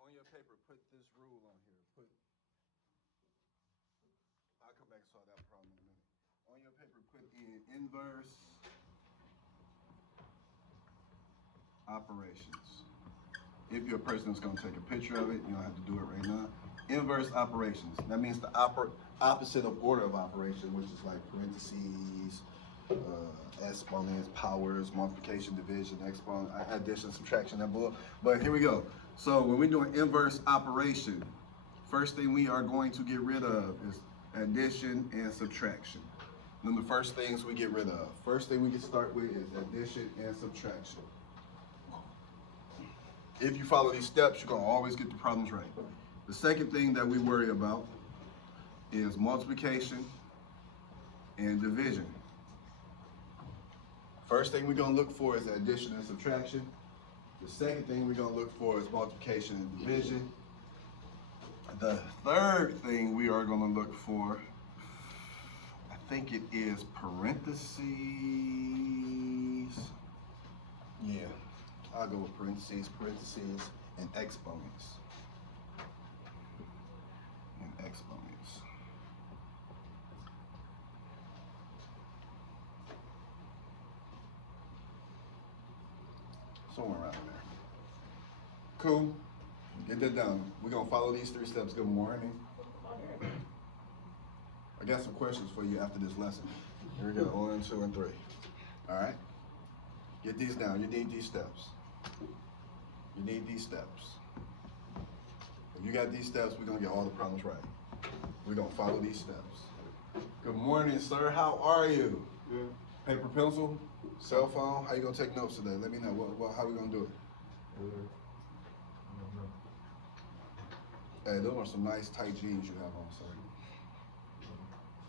On your paper, put this rule on here. I'll come back and solve that problem in a minute. On your paper, put in inverse operations. If you're a person that's going to take a picture of it, you don't have to do it right now. Inverse operations. That means the opposite of order of operation, which is like parentheses, exponents, powers, multiplication, division, exponent, addition, subtraction, that bull. But here we go. So when we're doing inverse operation, first thing we are going to get rid of is addition and subtraction. Then the first things we get rid of. First thing we can start with is addition and subtraction. If you follow these steps, you're going to always get the problems right. The second thing that we worry about is multiplication and division. First thing we're going to look for is addition and subtraction. The second thing we're going to look for is multiplication and division. The third thing we are going to look for, I think it is parentheses. Yeah, I'll go with parentheses, and exponents. And exponents. Somewhere around there. Cool. Get that done. We're going to follow these 3 steps. Good morning. I got some questions for you after this lesson. Here we go. 1, 2, and 3. All right? Get these down. You need these steps. You need these steps. If you got these steps, we're going to get all the problems right. We're going to follow these steps. Good morning, sir. How are you? Good. Paper, pencil, cell phone. How you going to take notes today? Let me know. How we going to do it? Hey, those are some nice tight jeans you have on, sir.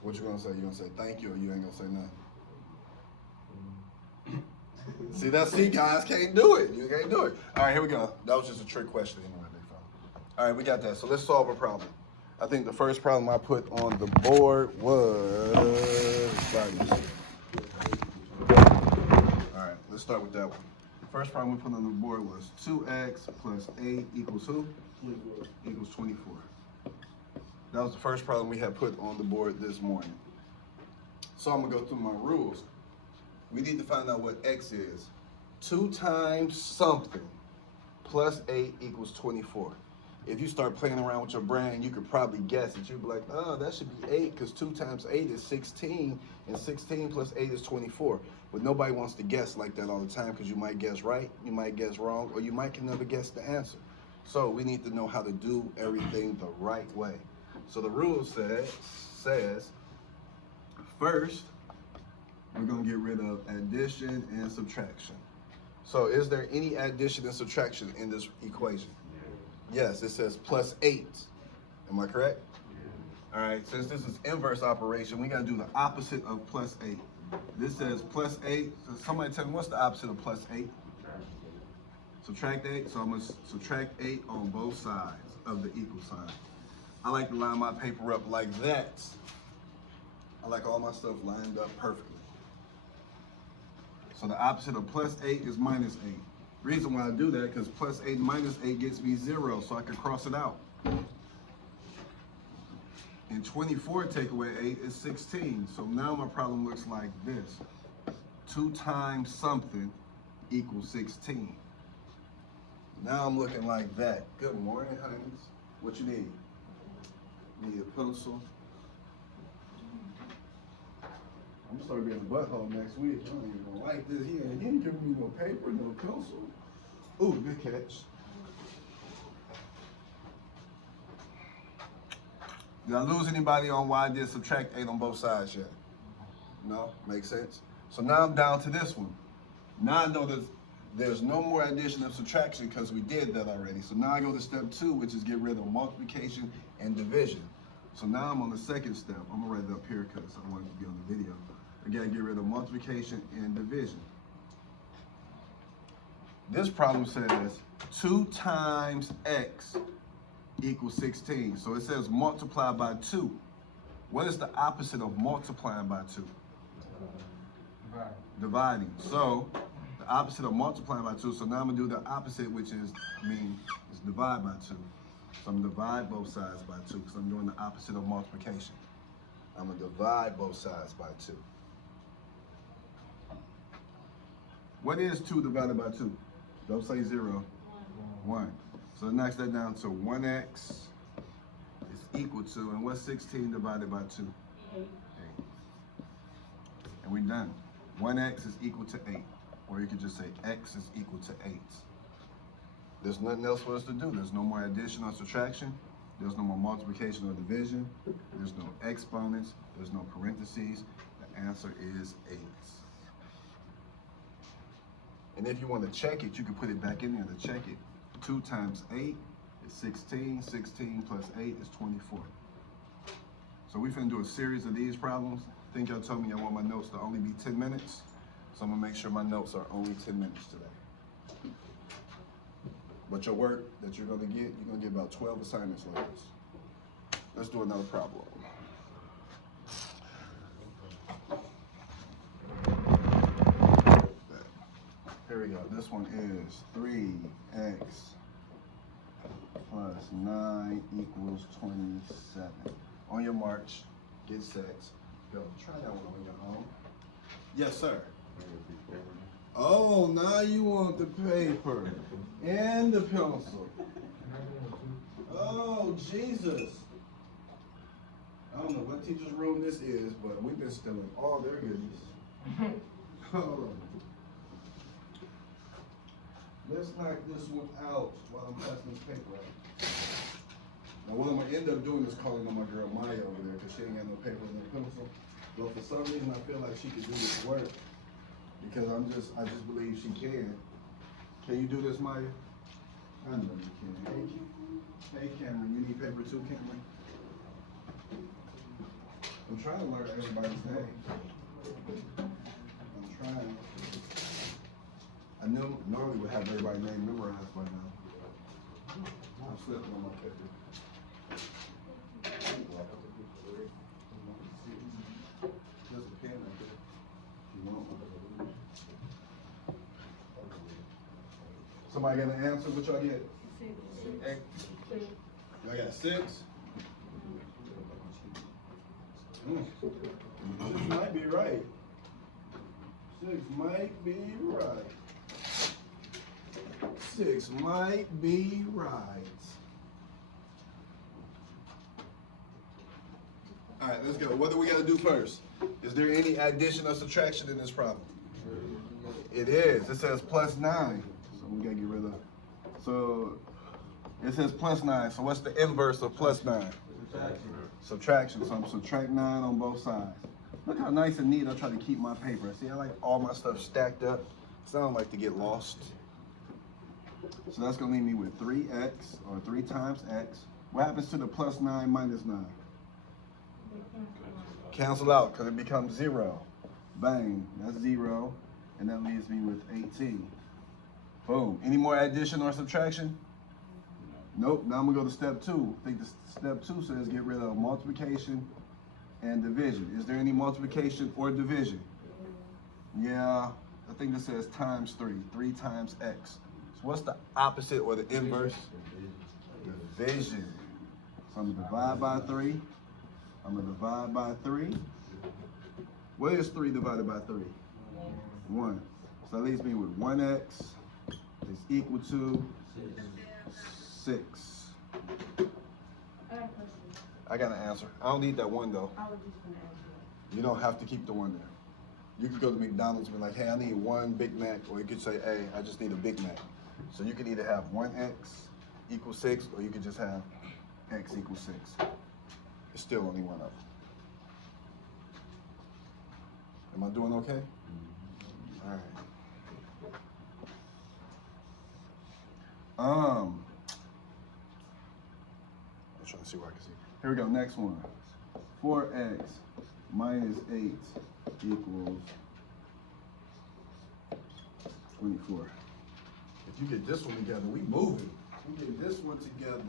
What you gonna say? You gonna say thank you, or you ain't gonna say nothing? See, guys, can't do it. You can't do it. All right, here we go. That was just a trick question anyway, big fella. All right, we got that. So let's solve a problem. I think the first problem I put on the board was, all right, let's start with that one. First problem we put on the board was 2x plus 8 equals who? 24. Equals 24. That was the first problem we had put on the board this morning. So I'm gonna go through my rules. We need to find out what x is. 2 times something plus 8 equals 24. If you start playing around with your brain, you could probably guess it. You'd be like, oh, that should be 8 because 2 times 8 is 16, and 16 plus 8 is 24. But nobody wants to guess like that all the time because you might guess right, you might guess wrong, or you might can never guess the answer. So we need to know how to do everything the right way. So the rule says first, we're going to get rid of addition and subtraction. So is there any addition and subtraction in this equation? Yes, it says plus 8. Am I correct? All right, since this is inverse operation, we got to do the opposite of plus 8. This says plus 8. So somebody tell me what's the opposite of plus 8? Subtract 8. So I'm going to subtract 8 on both sides of the equal sign. I like to line my paper up like that. I like all my stuff lined up perfectly. So the opposite of plus 8 is minus 8. Reason why I do that, because plus 8 minus 8 gets me 0, so I can cross it out. And 24 take away 8 is 16. So now my problem looks like this. 2 times something equals 16. Now I'm looking like that. Good morning, honeys. What you need? You need a pencil. I'm gonna start being a butthole next week. I don't even gonna like this. He ain't giving me no paper, no pencil. Ooh, good catch. Did I lose anybody on why I did subtract 8 on both sides yet? No? Makes sense? So now I'm down to this one. Now I know that there's no more addition and subtraction because we did that already. So now I go to step 2, which is get rid of multiplication and division. So now I'm on the second step. I'm gonna write it up here because I want it to be on the video. I gotta get rid of multiplication and division. This problem says 2 times x equals 16. So it says multiply by 2. What is the opposite of multiplying by 2? Dividing. So the opposite of multiplying by 2, so now I'm gonna do the opposite, which is divide by 2. So I'm gonna divide both sides by 2, because I'm doing the opposite of multiplication. I'm gonna divide both sides by 2. What is 2 divided by 2? Don't say 0. 1. So it knocks that down to 1x is equal to, and what's 16 divided by 2? 8. And we're done. 1x is equal to 8. Or you could just say x is equal to 8. There's nothing else for us to do. There's no more addition or subtraction. There's no more multiplication or division. There's no exponents. There's no parentheses. The answer is 8. And if you want to check it, you can put it back in there to check it. 2 times 8 is 16. 16 plus 8 is 24. So we're finna do a series of these problems. I think y'all told me y'all want my notes to only be 10 minutes. So I'm gonna make sure my notes are only 10 minutes today. But your work that you're gonna get about 12 assignments like this. Let's do another problem. Here we go. This one is 3x plus 9 equals 27. On your march, get set. Go. Try that one on your own. Yes, sir. Oh, now you want the paper and the pencil. Oh, Jesus. I don't know what teacher's room this is, but we've been stealing all their goodies. Hold on. Let's knock this one out while I'm passing this paper out. Now what I'm gonna end up doing is calling on my girl Maya over there because she ain't got no paper and no pencil. But for some reason I feel like she could do this work because I just believe she can. Can you do this, Maya? I know you can. Hey Cameron, you need paper too, Cameron? I'm trying to learn everybody's name. I'm trying. I normally would have everybody's name memorized by now. I'm slipping on my paper. There's a pen right there. If you want one. Somebody got an answer? What y'all get? 6. Y'all got 6? 6 might be right. 6 might be right. 6 might be right. All right, let's go. What do we got to do first? Is there any addition or subtraction in this problem? It is. It says plus 9. So we got to get rid of. So it says plus 9. So what's the inverse of plus 9? Subtraction. So I'm subtract 9 on both sides. Look how nice and neat I try to keep my paper. See, I like all my stuff stacked up. So I don't like to get lost. So that's going to leave me with 3x, or 3 times x. What happens to the plus 9 minus 9? Cancel out, because it becomes 0. Bang, that's 0. And that leaves me with 18. Boom. Any more addition or subtraction? Nope. Now I'm going to go to step 2. I think the step 2 says get rid of multiplication and division. Is there any multiplication or division? Yeah, I think this says times 3. 3 times x. So what's the opposite or the inverse? Division. So I'm going to divide by 3. I'm going to divide by 3. What is 3 divided by 3? 1. So that leaves me with 1x is equal to 6. I got an answer. I don't need that 1 though. You don't have to keep the 1 there. You could go to McDonald's and be like, hey, I need 1 Big Mac, or you could say, hey, I just need a Big Mac. So you can either have 1x equals 6, or you could just have x equals 6. It's still only one of them. Am I doing okay? All right. I'm trying to see where I can see. Here we go, next one. 4x minus 8 equals 24. If you get this one together, we moving. We get this one together.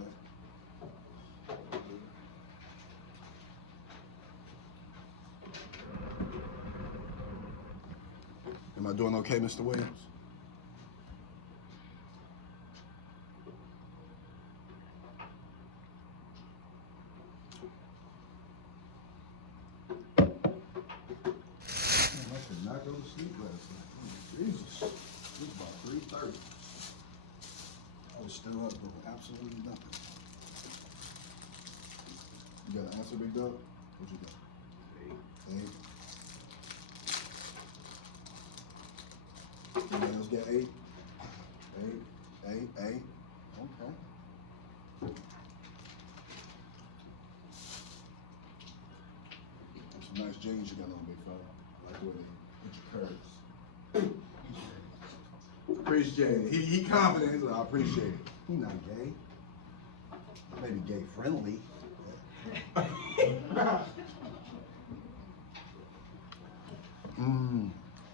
Am I doing okay, Mr. Williams? sleep last night. Jesus. It was about 3:30. I was still up doing absolutely nothing. You got an answer, Big Dog? What you got? 8. Anybody else got 8? 8. Okay. Some nice jeans you got on, big fella. I like the way they hit your curves. Appreciate it. He confident. He's like, I appreciate it. He's not gay. Maybe gay friendly.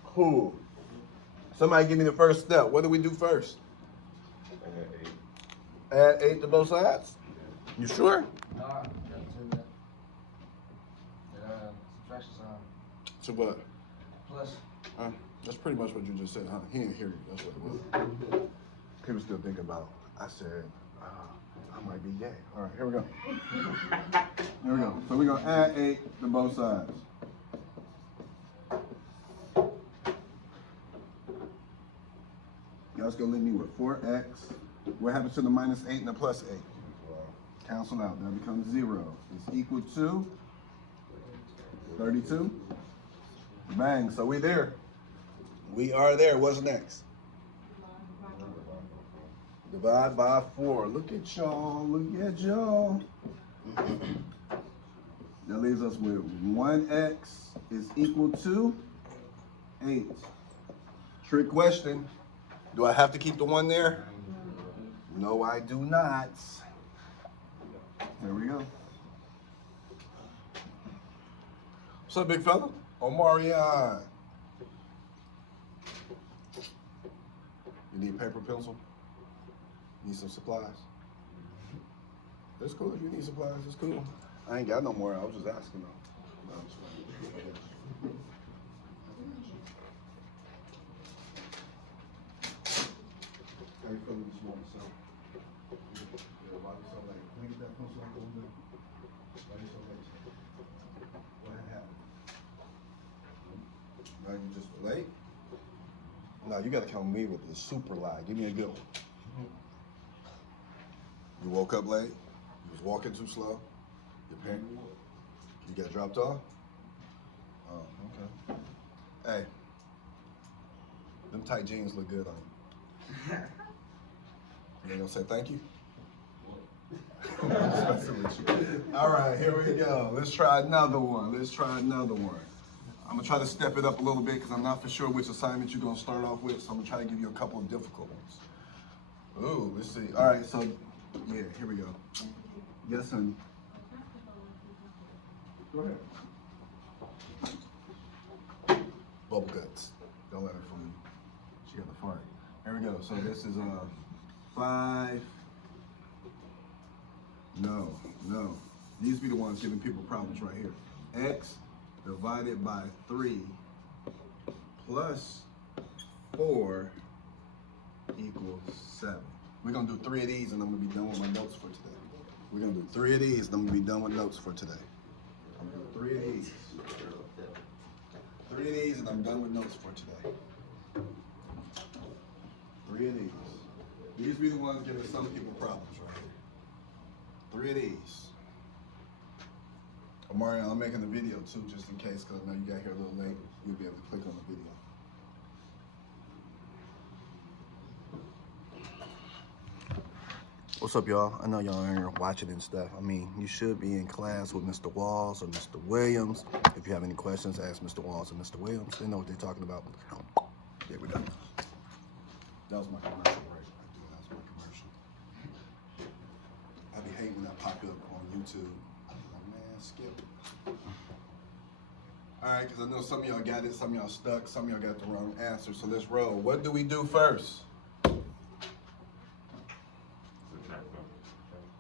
Cool. Somebody give me the first step. What do we do first? Add 8 to both sides? You sure? No, you gotta do that. Subtraction sign. So what? Plus. That's pretty much what you just said, huh? He didn't hear you. That's what it was. He was still thinking about, I said, I might be gay. All right, here we go. Here we go. So we're going to add 8 to both sides. Y'all's going to leave me with 4x. What happens to the minus 8 and the plus 8? Cancel out. That becomes 0. It's equal to 32. Bang. So we there. We are there. What's next? Divide by 4. Look at y'all. Look at y'all. That leaves us with 1x is equal to 8. Trick question. Do I have to keep the 1 there? No, I do not. There we go. What's up, big fella? Omarion. You need paper, pencil? Need some supplies? That's cool. If you need supplies, it's cool. I ain't got no more. I was just asking though. No, I'm just how you feeling this morning, son? Why you so late? Can you get that pencil out over there? Why you so late? What happened? Now you just late? No, you gotta come with me with the super lie. Give me a good one. You woke up late? You was walking too slow? Your parent? You got dropped off? Oh, okay. Hey, them tight jeans look good on you. You ain't gonna say thank you? All right, here we go. Let's try another one. I'm gonna try to step it up a little bit because I'm not for sure which assignment you're gonna start off with, so I'm gonna try to give you a couple of difficult ones. Ooh, let's see. All right, so yeah, here we go. Yes, honey. Go ahead. Bubble guts. Don't let her fool you. She got the fart. Here we go. So this is 5. No. These be the ones giving people problems right here. X divided by 3 plus 4 equals 7. We're gonna do 3 of these and I'm gonna be done with my notes for today. We're gonna do 3 of these and I'm gonna be done with notes for today. I'm gonna do 3 of these. 3 of these and I'm done with notes for today. 3 of these. These be the ones giving some people problems right here. 3 of these. Omari, I'm making the video too, just in case, because I know you got here a little late. You'll be able to click on the video. What's up, y'all? I know y'all are here watching and stuff. I mean, you should be in class with Mr. Walls or Mr. Williams. If you have any questions, ask Mr. Walls or Mr. Williams. They know what they're talking about. There we go. That was my commercial break. That was my commercial. I be hating when I pop up on YouTube. I'm like, man, skip. All right, because I know some of y'all got it, some of y'all stuck, some of y'all got the wrong answer. So let's roll. What do we do first?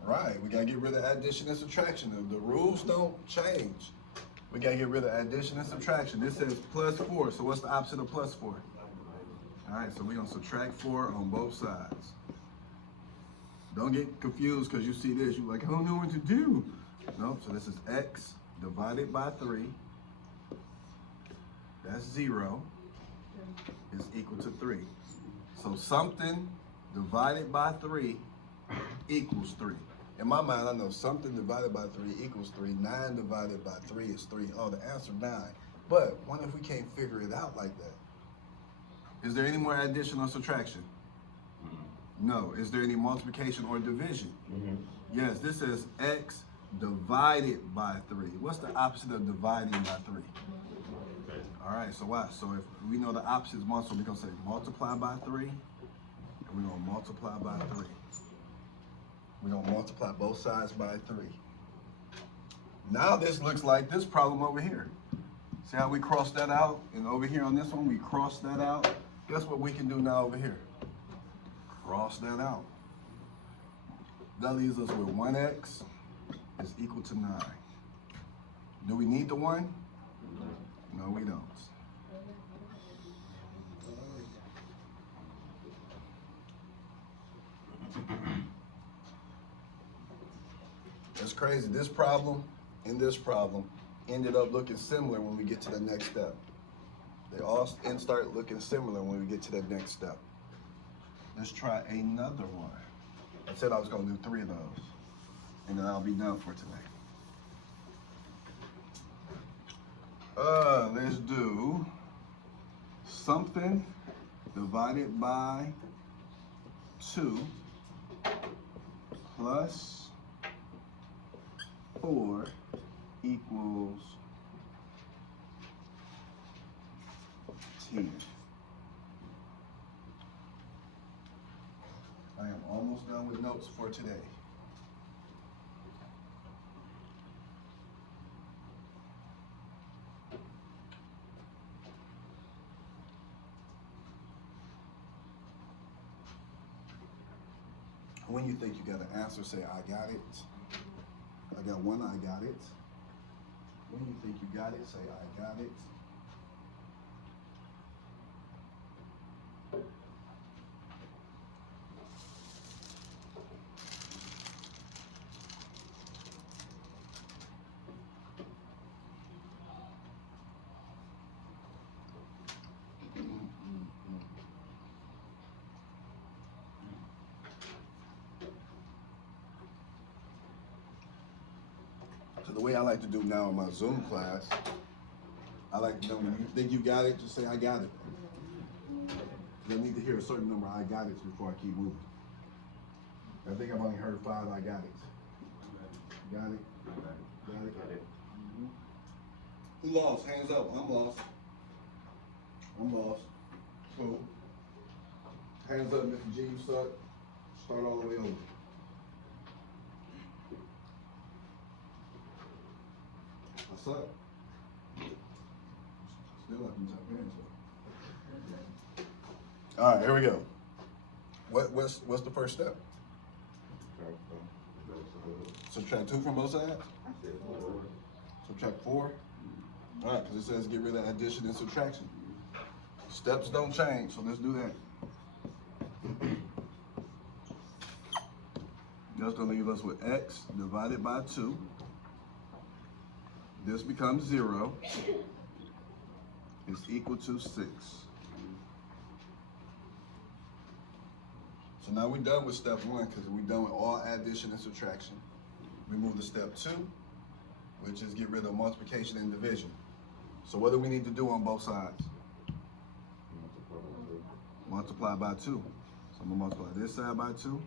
Right, we gotta get rid of addition and subtraction. The rules don't change. We gotta get rid of addition and subtraction. This says plus 4, so what's the opposite of plus 4? All right, so we're gonna subtract 4 on both sides. Don't get confused because you see this, you're like, I don't know what to do. Nope, so this is x divided by 3. That's 0. is equal to 3. So something divided by 3 equals 3. In my mind, I know something divided by 3 equals 3. 9 divided by 3 is 3. Oh, the answer 9. But what if we can't figure it out like that? Is there any more addition or subtraction? No. Is there any multiplication or division? Yes, this says x divided by 3. What's the opposite of dividing by 3? All right, so what? So if we know the opposite is multiply, we're going to say multiply by 3, and we're going to multiply by 3. We're going to multiply both sides by 3. Now this looks like this problem over here. See how we cross that out? And over here on this one, we cross that out. Guess what we can do now over here? Cross that out. That leaves us with 1x is equal to 9. Do we need the 1? No, we don't. That's crazy. This problem and this problem ended up looking similar when we get to the next step. They all start looking similar when we get to the next step. Let's try another one. I said I was going to do 3 of those, and then I'll be done for today. Let's do something divided by 2 plus 4 equals 10. I am almost done with notes for today. When you think you got an answer, say, I got it. I got one, I got it. When you think you got it, say, I got it. So the way I like to do now in my Zoom class, I like to know when you think you got it, just say, I got it. You need to hear a certain number, I got it, before I keep moving. I think I've only heard 5, I got it. Got it? Got it? Got it. Who lost? Hands up. I'm lost. I'm lost. Cool. Hands up, Mr. G, you suck. Start all the way over. I suck. Still like you top hands up. All right, here we go. What's the first step? Subtract 2 from both sides? Subtract 4? All right, because it says get rid of addition and subtraction. Steps don't change, so let's do that. That's going to leave us with x divided by 2. This becomes 0. It's equal to 6. So now we're done with step 1 because we're done with all addition and subtraction. We move to step 2, which is get rid of multiplication and division. So what do we need to do on both sides? Multiply by 2. So I'm going to multiply this side by 2.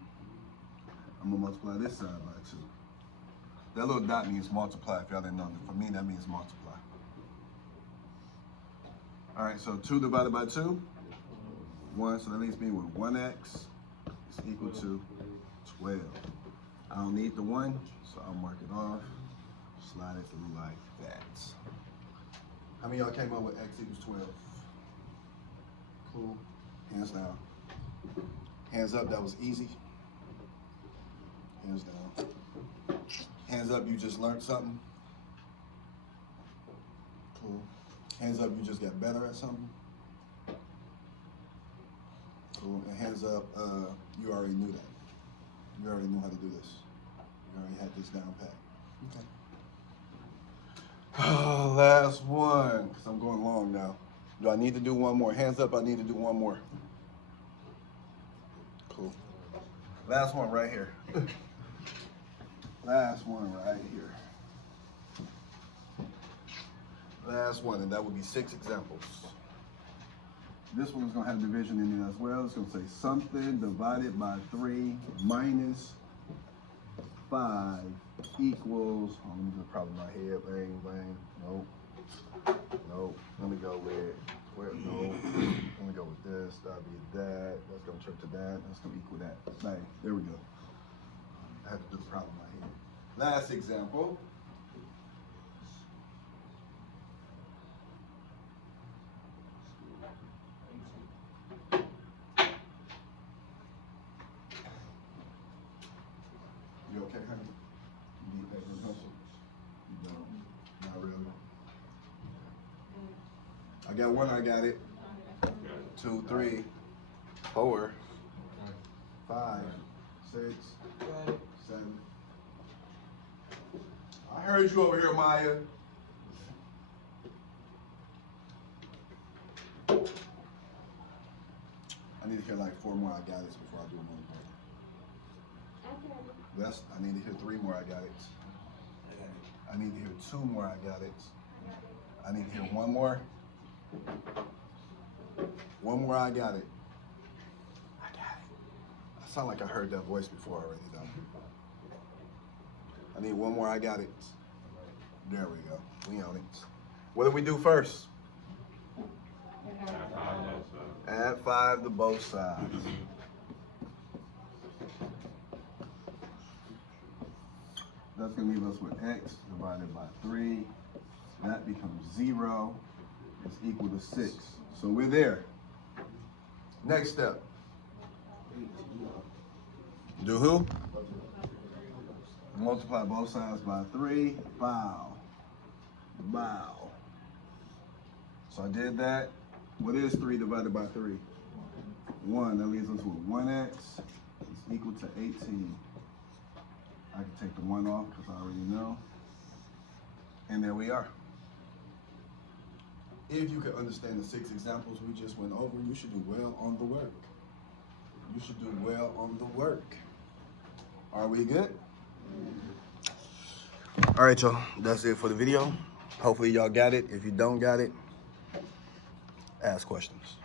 I'm going to multiply this side by 2. That little dot means multiply, if y'all didn't know. For me, that means multiply. All right, so 2 divided by 2, 1. So that leaves me with 1x is equal to 12. I don't need the 1, so I'll mark it off, slide it through like that. How many of y'all came up with x equals 12? Cool. Hands down. Hands up, that was easy. Hands down. Hands up, you just learned something. Cool. Hands up, you just got better at something. Cool. And hands up, you already knew that. You already knew how to do this. You already had this down pat. Okay. Oh, last one, because I'm going long now. Do I need to do one more? Hands up, I need to do one more. Cool. Last one right here. Last one right here. Last one, and that would be 6 examples. This one's gonna have division in it as well. It's gonna say something divided by 3 minus 5 equals, let me just problem my head, bang. Nope. Let me go with, let me go with this, that'll be that, that's gonna trip to that, that's gonna equal that. Bang, there we go. I had to do the problem in my head. Last example. You okay, honey? You need paper and pencil? No, not really. I got 1, I got it. 2, 3, 4, 5, 6, 7. I heard you over here, Maya. I need to hear like 4 more I got it before I do another part. That's, I need to hear 3 more I got it. I need to hear 2 more I got it. I need to hear 1 more. 1 more I got it. I got it. I sound like I heard that voice before already though. I need 1 more I got it. There we go. We on it. What do we do first? Add 5 to both sides. That's gonna leave us with x divided by 3. That becomes 0. It's equal to 6. So we're there. Next step. Do who? Multiply both sides by 3. Bow. So I did that. What is 3 divided by 3? 1. That leaves us with 1x is equal to 18. I can take the 1 off because I already know. And there we are. If you can understand the 6 examples we just went over, you should do well on the work. You should do well on the work. Are we good? All right, y'all. That's it for the video. Hopefully y'all got it. If you don't got it, ask questions.